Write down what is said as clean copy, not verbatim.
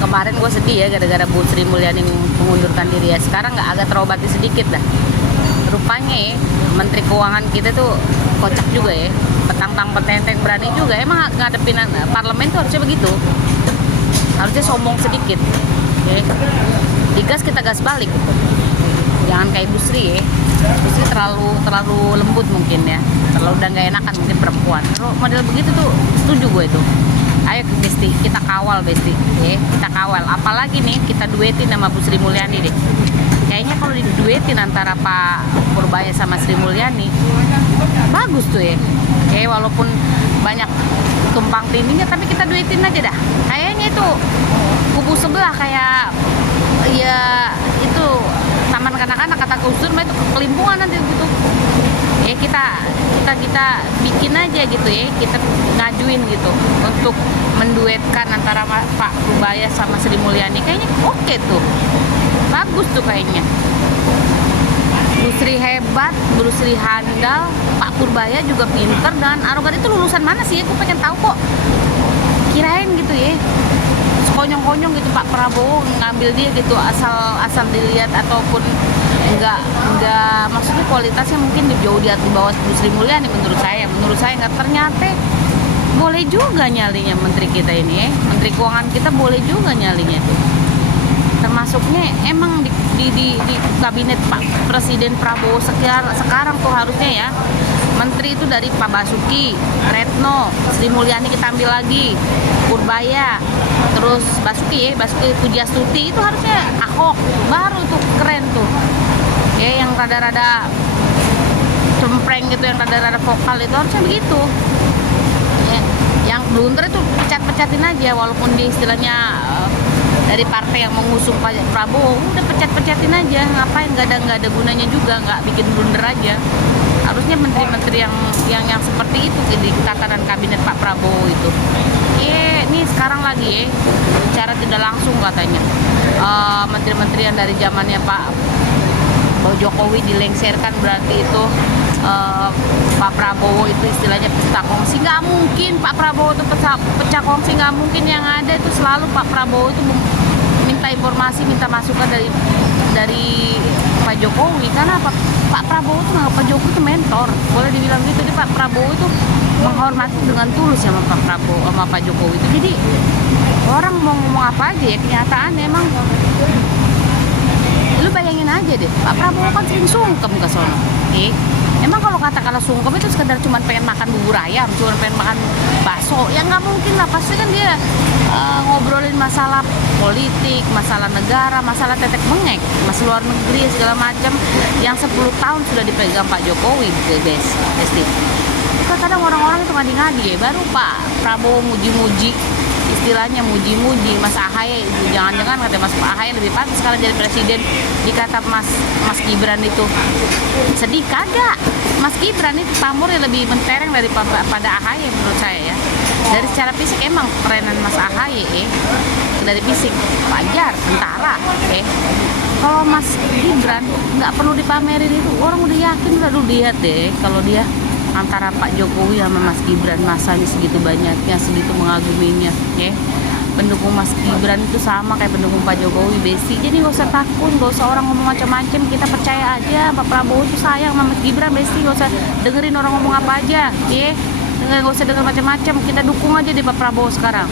kemarin gue sedih ya gara-gara Bu Sri Mulyani mengundurkan diri ya. Sekarang nggak agak terobati sedikit dah. Rupanya ya, Menteri Keuangan kita tuh kocak juga ya, petang-tang petenteng berani juga. Emang ngadepin parlemen tuh harusnya begitu, harusnya sombong sedikit ya. Digas kita gas balik, jangan kayak Bu Sri ya. Bu Sri terlalu lembut mungkin ya, terlalu udah nggak enakan mungkin perempuan. Kalau model begitu tuh setuju gue itu. Ayo Besti, kita kawal Besti ya, kita kawal. Apalagi nih kita duetin sama Bu Sri Mulyani deh. Kayaknya kalau diduetin antara Pak Purbaya sama Sri Mulyani bagus tuh ya. Walaupun banyak tumpang tindihnya, tapi kita duetin aja dah. Kayaknya itu kubu sebelah kayak ya itu taman kanak-kanak kata Gus Dur mah itu kelimpungan nanti gitu. Kita bikin aja gitu ya, kita ngajuin gitu untuk menduetkan antara Pak Purbaya sama Sri Mulyani. Kayaknya oke tuh, bagus tuh kayaknya. Bu Sri hebat, Bu Sri handal, Pak Purbaya juga pinter dan arogan. Itu lulusan mana sih ya? Gue pengen tahu kok. Kirain gitu ya, konyong-konyong gitu Pak Prabowo ngambil dia gitu asal dilihat, ataupun enggak maksudnya kualitasnya mungkin jauh di bawah Bu Sri Mulyani menurut saya nggak. Ternyata boleh juga nyalinya menteri kita ini ya. Menteri Keuangan kita boleh juga nyalinya tuh, termasuknya emang di kabinet Pak Presiden Prabowo sekarang tuh harusnya ya, menteri itu dari Pak Basuki, Retno, Sri Mulyani kita ambil lagi, Purbaya, terus Basuki Pujiastuti, itu harusnya Ahok baru tuh keren tuh ya, yang rada-rada cempreng gitu, yang rada-rada vokal itu harusnya begitu ya. Yang blunder itu pecat-pecatin aja, walaupun dia istilahnya dari partai yang mengusung Pak Prabowo, udah pecat-pecatin aja, ngapain, nggak ada gunanya juga, nggak bikin blunder aja. Harusnya menteri-menteri yang seperti itu di tatanan kabinet Pak Prabowo itu. Ini sekarang lagi ya, bicara tidak langsung katanya, menteri-menteri yang dari zamannya Pak Jokowi dilengserkan, berarti itu Pak Prabowo itu istilahnya pecah kongsi. Nggak mungkin Pak Prabowo itu pecah kongsi, nggak mungkin. Yang ada itu selalu Pak Prabowo itu minta informasi, minta masukan dari Pak Jokowi. Karena Pak Prabowo itu nggak, Pak Jokowi itu mentor, boleh dibilang gitu. Jadi Pak Prabowo itu menghormati dengan tulus sama Pak Prabowo sama Pak Jokowi itu. Jadi orang mau ngomong apa aja ya, kenyataan emang. Lu bayangin aja deh, Pak Prabowo kan sering sungkem ke sono. Emang kalau katakanlah sungkem itu sekedar cuma pengen makan bubur ayam, cuma pengen makan bakso, ya nggak mungkin lah. Pasti kan dia ngobrolin masalah politik, masalah negara, masalah tetek mengek, masalah luar negeri segala macam yang 10 tahun sudah dipegang Pak Jokowi, Besti. Kadang orang-orang itu ngadi-ngadi ya, baru Pak Prabowo muji-muji, istilahnya muji-muji Mas Ahaye. Jangan-jangan kata Mas Ahaye lebih pantas sekarang jadi presiden, dikata Mas Gibran itu sedih. Kagak, Mas Gibran itu pamornya lebih mentereng daripada Ahaye menurut saya ya. Dari secara fisik emang kerenan Mas Ahaye dari fisik wajar, tentara Kalau Mas Gibran nggak perlu dipamerin, itu orang udah yakin, udah lihat deh kalau dia antara Pak Jokowi sama Mas Gibran, masanya segitu banyaknya, segitu mengaguminya pendukung Mas Gibran itu sama kayak pendukung Pak Jokowi, Besti. Jadi nggak usah takut, nggak usah orang ngomong macam-macam, kita percaya aja Pak Prabowo itu sayang sama Mas Gibran, Besti. Nggak usah dengerin orang ngomong apa aja nggak usah denger macam-macam, kita dukung aja deh Pak Prabowo sekarang